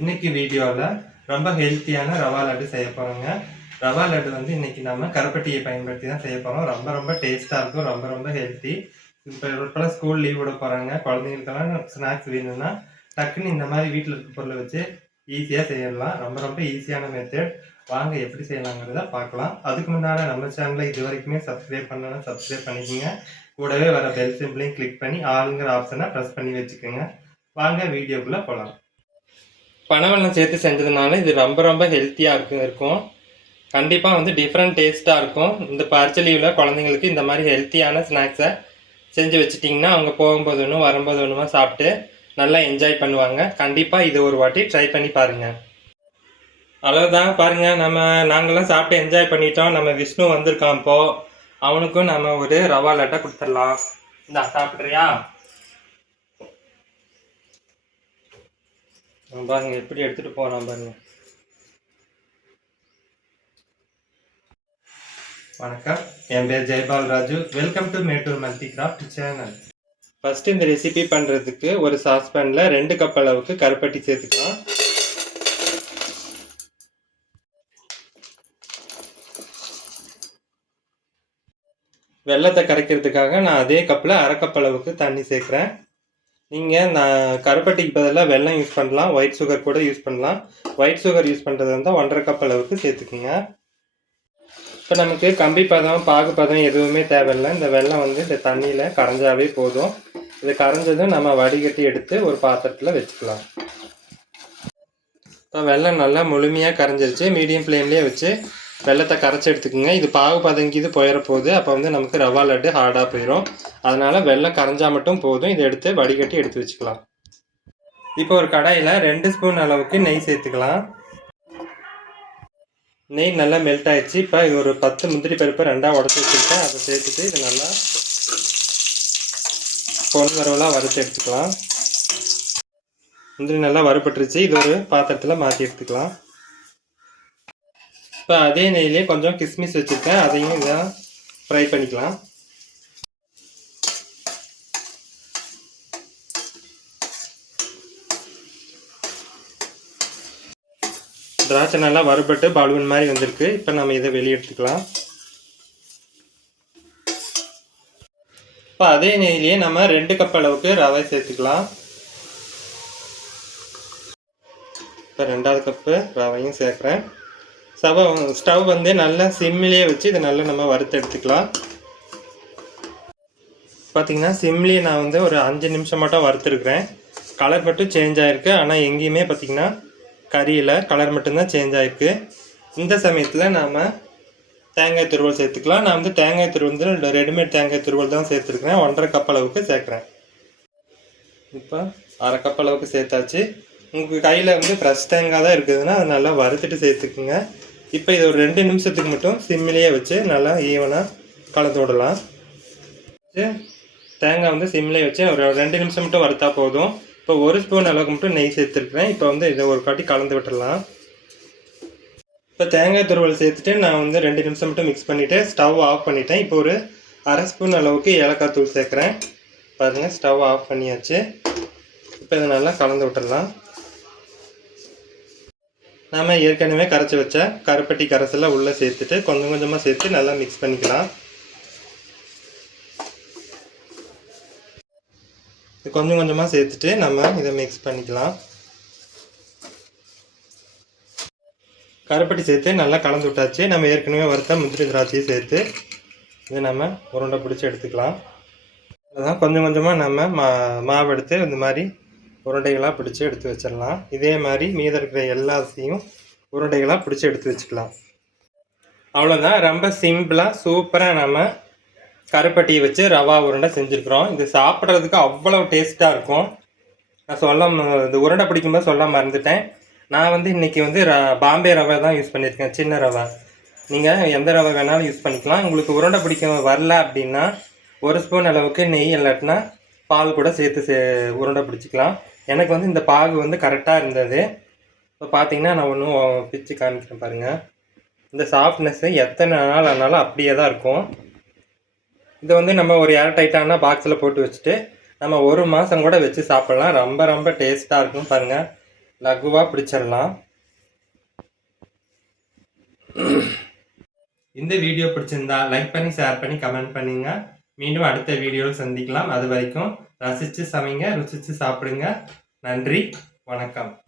இன்னைக்கு வீடியோவில் ரொம்ப ஹெல்த்தியான ரவா லட்டு செய்ய போகிறோங்க. ரவா லட்டு வந்து இன்னைக்கு நம்ம கருப்பட்டியை பயன்படுத்தி தான் செய்ய போகிறோம். ரொம்ப ரொம்ப டேஸ்ட்டாக இருக்கும், ரொம்ப ரொம்ப ஹெல்த்தி. இப்போலாம் ஸ்கூல் லீவ் விட போகிறாங்க, குழந்தைங்களுக்கெல்லாம் ஸ்நாக்ஸ் வேணும்னா டக்குன்னு இந்த மாதிரி வீட்டில் இருக்க பொருளை வச்சு ஈஸியாக செய்யலாம். ரொம்ப ரொம்ப ஈஸியான மெத்தட். வாங்க எப்படி செய்யலாங்கிறத பார்க்கலாம். அதுக்கு முன்னால் நம்ம சேனலை இது வரைக்குமே சப்ஸ்கிரைப் பண்ணலாம், சப்ஸ்கிரைப் பண்ணிக்கோங்க. கூடவே வர பெல் சிம்பிளையும் கிளிக் பண்ணி ஆளுங்கிற ஆப்ஷனை ப்ரெஸ் பண்ணி வச்சுக்கோங்க. வாங்க வீடியோக்குள்ளே போகலாம். பனவெல்லம் சேர்த்து செஞ்சதுனால இது ரொம்ப ரொம்ப ஹெல்த்தியாக இருக்கும். கண்டிப்பாக வந்து டிஃப்ரெண்ட் டேஸ்ட்டாக இருக்கும். இந்த பரிச்சை லீவில் குழந்தைங்களுக்கு இந்த மாதிரி ஹெல்த்தியான ஸ்நாக்ஸை செஞ்சு வச்சுட்டிங்கன்னா அவங்க போகும்போது ஒன்று வரும்போது ஒன்றுமா சாப்பிட்டு நல்லா என்ஜாய் பண்ணுவாங்க. கண்டிப்பாக இது ஒரு வாட்டி ட்ரை பண்ணி பாருங்கள். அவ்வளோதான் பாருங்கள், நாங்கள்லாம் சாப்பிட்டு என்ஜாய் பண்ணிட்டோம். நம்ம விஷ்ணு வந்திருக்கான். இப்போது அவனுக்கும் நம்ம ஒரு ரவா லட்டை கொடுத்துடலாம். இந்தா சாப்பிட்றியா? பாருங்க எப்படி எடுத்துட்டு போறான் பாருங்க. வணக்கம், என் பேர் Jaipal Raju. Welcome to Mettur multi craft channel. First இந்த ரெசிபி பண்றதுக்கு ஒரு சாஸ்பேன்ல 2 கப் அளவுக்கு கருப்பட்டி சேர்த்துக்கலாம். வெள்ளத்தை கரைக்கிறதுக்காக நான் அதே கப்பில் 1/2 கப் அளவுக்கு தண்ணி சேர்க்குறேன். நீங்கள் கருப்பட்டிக்கு பதிலாக வெல்லம் யூஸ் பண்ணலாம், ஒயிட் சுகர் கூட யூஸ் பண்ணலாம். ஒயிட் சுகர் யூஸ் பண்ணுறது இருந்தால் 1/2 கப் அளவுக்கு சேர்த்துக்குங்க. இப்போ நமக்கு கம்பி பதம், பாகு பதம் எதுவுமே தேவையில்லை. இந்த வெல்லம் வந்து இந்த தண்ணியில் கரைஞ்சாவே போதும். இது கரைஞ்சதும் நம்ம வடிகட்டி எடுத்து ஒரு பாத்திரத்தில் வச்சுக்கலாம். இப்போ வெல்லம் நல்லா முழுமையாக கரைஞ்சிருச்சு. மீடியம் ஃப்ளேம்லேயே வச்சு வெள்ளத்தை கரைச்சி எடுத்துக்கோங்க. இது பாகு பதங்கிது போயிட போகுது. அப்போ வந்து நமக்கு ரவா லட்டு ஹார்டாக போயிடும். அதனால் வெல்லம் கரைஞ்சால் மட்டும் போதும். இதை எடுத்து வடிகட்டி எடுத்து வச்சுக்கலாம். இப்போ ஒரு கடாயில் 2 ஸ்பூன் அளவுக்கு நெய் சேர்த்துக்கலாம். நெய் நல்லா மெல்ட் ஆயிடுச்சு. இப்போ ஒரு 10 முந்திரி பருப்பு 2ஆக உடச்சி வச்சுருக்கேன். அதை சேர்த்துட்டு இது நல்லா பொன் வரவெல்லாம் வறுத்து எடுத்துக்கலாம். முந்திரி நல்லா வறுபட்டுருச்சு. இது ஒரு பாத்திரத்தில் மாற்றி எடுத்துக்கலாம். இப்போ அதே நெய்லேயே கொஞ்சம் கிஸ்மிஸ் வச்சுருக்கேன், அதையும் இதை ஃப்ரை பண்ணிக்கலாம். திராட்சை நல்லா வறுபட்டு பலூன் மாதிரி வந்திருக்கு. இப்போ நம்ம இதை வெளியே எடுத்துக்கலாம். இப்போ அதே நெய்லேயே நம்ம 2 கப் அளவுக்கு ரவை சேர்த்துக்கலாம். இப்போ 2வது கப்பு ரவையும் சேர்க்குறேன். ஸ்டவ் வந்து நல்லா சிம்மிலேயே வச்சு இதை நல்லா நம்ம வறுத்து எடுத்துக்கலாம். பார்த்திங்கன்னா சிம்லேயே நான் வந்து ஒரு 5 நிமிஷம் மட்டும் வறுத்துருக்குறேன். கலர் மட்டும் சேஞ்ச் ஆகிருக்கு. ஆனால் எங்கேயுமே பார்த்திங்கன்னா கறியில் கலர் மட்டும்தான் சேஞ்ச் ஆகிருக்கு. இந்த சமயத்தில் நாம் தேங்காய் துருவல் சேர்த்துக்கலாம். நான் வந்து தேங்காய் துருவல் வந்து ரெடிமேட் தேங்காய் துருவல் தான் சேர்த்துருக்குறேன். 1/2 கப் அளவுக்கு சேர்க்குறேன். இப்போ 1/2 கப் அளவுக்கு சேர்த்தாச்சு. உங்கள் கையில் வந்து ஃப்ரெஷ் தேங்காய் தான் இருக்குதுன்னா அதை நல்லா வறுத்துட்டு சேர்த்துக்குங்க. இப்போ இது ஒரு 2 நிமிஷத்துக்கு மட்டும் சிம்மிலேயே வச்சு நல்லா ஈவனாக கலந்து விடலாம். தேங்காய் வந்து சிம்மிலே வச்சு ஒரு 2 நிமிஷம் மட்டும் வறுத்தா போதும். இப்போ 1 ஸ்பூன் அளவுக்கு மட்டும் நெய் சேர்த்துருக்குறேன். இப்போ வந்து இதை ஒரு காட்டி கலந்து விட்டுடலாம். இப்போ தேங்காய் துருவல் சேர்த்துட்டு நான் வந்து 2 நிமிஷம் மட்டும் மிக்ஸ் பண்ணிவிட்டு ஸ்டவ் ஆஃப் பண்ணிட்டேன். இப்போ ஒரு 1/2 ஸ்பூன் அளவுக்கு ஏலக்காய் தூள் சேர்க்குறேன். பாருங்கள், ஸ்டவ் ஆஃப் பண்ணியாச்சு. இப்போ இதை நல்லா கலந்து விட்டுடலாம். நாம் ஏற்கனவே கரைச்சி வச்ச கருப்பட்டி கரைசலை உள்ளே சேர்த்துட்டு கொஞ்சம் கொஞ்சமாக சேர்த்து நல்லா மிக்ஸ் பண்ணிக்கலாம். கொஞ்சம் கொஞ்சமாக சேர்த்துட்டு நம்ம இதை மிக்ஸ் பண்ணிக்கலாம். கருப்பட்டி சேர்த்து நல்லா கலந்து விட்டாச்சு. நம்ம ஏற்கனவே வறுத்த முந்திரி திராட்சையை சேர்த்து இதை நம்ம உருண்டை பிடிச்சி எடுத்துக்கலாம். அதுதான் கொஞ்சம் கொஞ்சமாக நம்ம மாவு எடுத்து இந்த மாதிரி உருண்டைகளாக பிடிச்சி எடுத்து வச்சிடலாம். இதே மாதிரி மீதம் இருக்கிற எல்லாத்தையும் உருண்டைகளாக பிடிச்சி எடுத்து வச்சுக்கலாம். அவ்வளோதான், ரொம்ப சிம்பிளாக சூப்பராக நம்ம கருப்பட்டியை வச்சு ரவா உருண்டை செஞ்சுருக்குறோம். இது சாப்பிட்றதுக்கு அவ்வளோ டேஸ்ட்டாக இருக்கும். நான் இந்த உருண்டை பிடிக்கும்போது சொல்ல மறந்துட்டேன். நான் வந்து இன்றைக்கி வந்து பாம்பே ரவை தான் யூஸ் பண்ணியிருக்கேன், சின்ன ரவை. நீங்கள் எந்த ரவை வேணாலும் யூஸ் பண்ணிக்கலாம். உங்களுக்கு உருண்டை பிடிக்க வரல அப்படின்னா 1 ஸ்பூன் அளவுக்கு நெய் இல்லாட்டினா பால் கூட சேர்த்து உருண்டை பிடிச்சிக்கலாம். எனக்கு வந்து இந்த பாகு வந்து கரெக்டாக இருந்தது. இப்போ பார்த்தீங்கன்னா நான் ஒன்றும் பிச்சு காமிக்கிறேன் பாருங்கள். இந்த சாஃப்ட்னஸ்ஸு எத்தனை நாள் ஆனாலும் அப்படியே தான் இருக்கும். இதை வந்து நம்ம ஒரு ஏர் டைட்டான பாக்ஸில் போட்டு வச்சுட்டு நம்ம 1 மாதம் கூட வச்சு சாப்பிட்லாம். ரொம்ப ரொம்ப டேஸ்ட்டாக இருக்கும் பாருங்கள். லகுவாக பிடிச்சிடலாம். இந்த வீடியோ பிடிச்சிருந்தா லைக் பண்ணி, ஷேர் பண்ணி, கமெண்ட் பண்ணுங்க. மீண்டும் அடுத்த வீடியோவில் சந்திக்கலாம். அது வரைக்கும் ரசித்து சமைங்க, ருசித்து சாப்பிடுங்க. நன்றி, வணக்கம்.